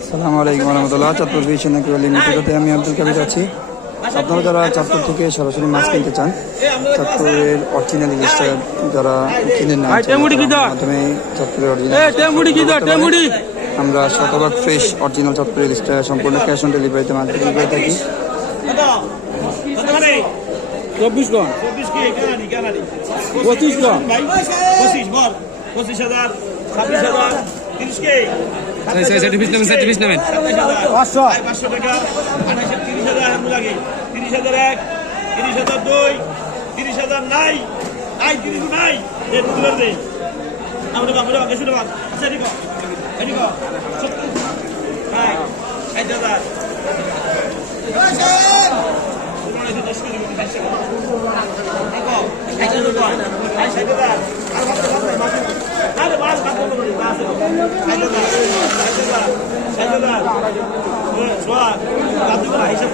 আসসালামু আলাইকুম রহমতুল্লাহ। Chandpur fish and aquarium লিমিটেডে আমি আব্দুল কাবির আছি। আপনারা যারা চাঁদপুর থেকে সরাসরি মাছ কিনতে চান, চাঁদপুরের অরিজিনাল ইলিশটা যারা কিনে নেন মাধ্যমে চাঁদপুরের অরিজিনাল আমরা শতভাগ ফ্রেশ অরিজিনাল চাঁদপুরের ইলিশটা সম্পূর্ণ ক্যাশ অন ডেলিভারিতে মাছ বিক্রি করে থাকি। 24 গণ 25 গণ 25,000 26,000 30কে সার্টিফিস নেবেন 500 টাকা 30,000 আমি লাগে 30,000 এক 30,000 দুই 30,000 নাই 30 নাই রেট তুলে দে আমরা বাবা বাবা শুনে বাবা আচ্ছা ঠিক আছে ঠিক আছে 70 নাই 6000 হিসাব